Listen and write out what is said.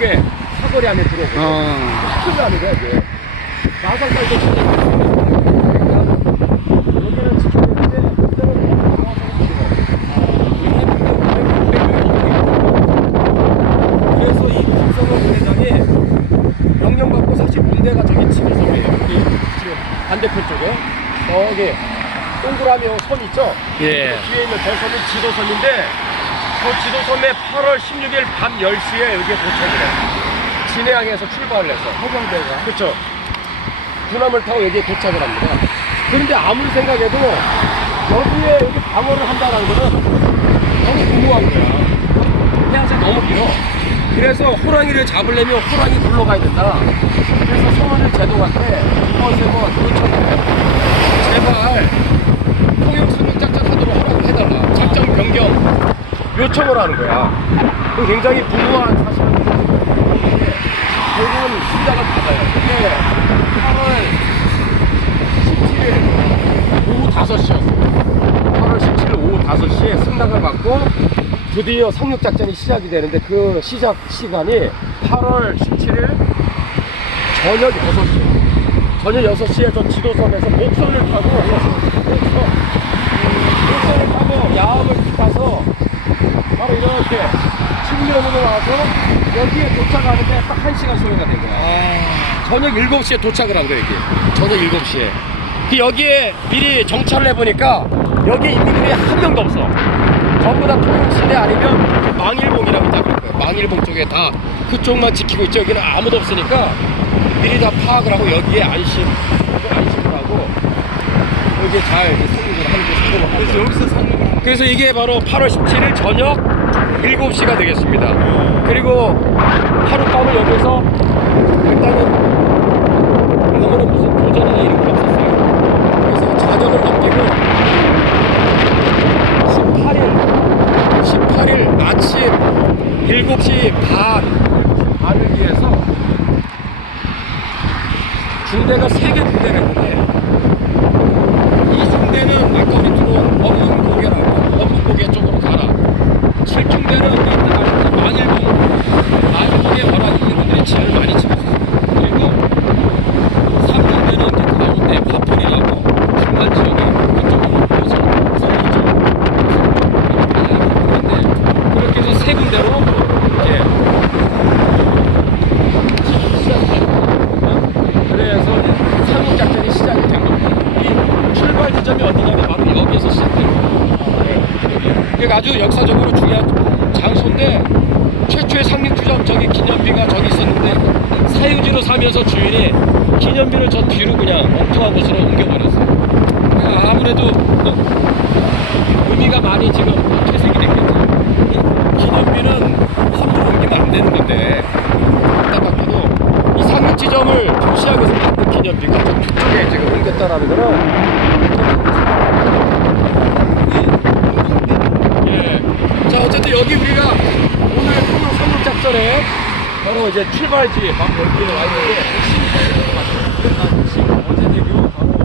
이쪽에 사거리 안에 들어오고 어. 큰일 나는 거야 이게 마산까지 여기는 지켜보는데 그때는 너무 그래서 이 김성원 부회장이 명령받고 사실 군대가 저기 지도섬이에요 여기 지금 반대편 쪽에 저기 동그라미 섬 있죠? 예. 뒤에 있는 저 섬이 지도섬인데 저 지도섬에 8월 16일 밤 10시에 여기에 도착을 해요 진해항에서 출발을 해서. 해병대가? 그렇죠 군함을 타고 여기에 도착을 합니다. 그런데 아무리 생각해도 여기에 여기 방어를 한다는 거는 너무 무모한 거야. 해안선 너무 길어. 그래서 호랑이를 잡으려면 호랑이 물러가야 된다. 그래서 소원을 제독한테 두번세번 요청을 제발 통영 상륙작전 하도록 허락해달라. 작전 변경 요청을 하는 거야 그 굉장히 무모한 사실인데 결국은 승장을 받아요. 그게 8월 17일 오후 5시였어요. 8월 17일 오후 5시에 승낙을 받고 드디어 상륙작전이 시작이 되는데 그 시작 시간이 8월 17일 저녁 6시. 저녁 6시에 저 지도섬에서 목선을 타고 목선, 목선을 타고 야합을 타서 바로 이렇게 측면으로 와서 여기에 도착하는데 딱 1시간 소요가 된 거야. 저녁 7시에 도착을 한 거야, 여기. 저녁 7시에. 그 여기에 미리 정찰을 해보니까 여기 인민들이 한 명도 없어. 전부 다 통영시내 아니면 망일봉이라고 있다 그럴 거예요. 망일봉 쪽에 다 그쪽만 지키고 있죠. 여기는 아무도 없으니까 미리 다 파악을 하고 여기에 안심, 안심을 하고 여기에 잘 성립을 하는 게 성공을 하죠. 그래서 여기서 한 그래서 이게 바로 8월 17일 저녁 7시가 되겠습니다. 그리고 하룻밤을 여기서 일단은 아무런 무슨 도전이나 이런 건 없었어요. 그래서 자정을 넘기고 18일, 18일 아침 7시 반, 반을 위해서 중대가 3개 군대를 했는데 이 중대는 아까 우리 들어온 원문고개라고 원문고개 쪽으로 가라. 7중대는 이따 만일봉 만일봉에 워낙 있는 분들이 진을 많이 치고 그리고 3중대는 이제 가운데 화풀이라고 중간 지역에 그쪽으로 모여서 서울 쪽 그런데 그렇게 해서 세 군데로 이제 그래서 이제 상륙 작전이 시작이 된 겁니다. 이 출발 지점이 어디냐면 바로 여기에서 시작된 거예요. 그게 아주 역사적으로 중요한 장소인데 최초의 상륙 주점 저기 기념비가 저기 있었는데 사유지로 사면서 주인이 기념비를 저 뒤로 그냥 엉뚱한 곳으로 옮겨버렸어요. 그러니까 아무래도 어, 의미가 많이 지금 퇴색이 됐겠죠. 이 기념비는 함부로 옮기면 안 되는 건데 안타깝게도 이 상륙 지점을 표시하기 위해서 만든 기념비가 옮겼다라는 거는 예. 자 어쨌든 여기 우리가 오늘 통영 상륙 작전에 바로 이제 출발지 와 있는데 지금 어제 대교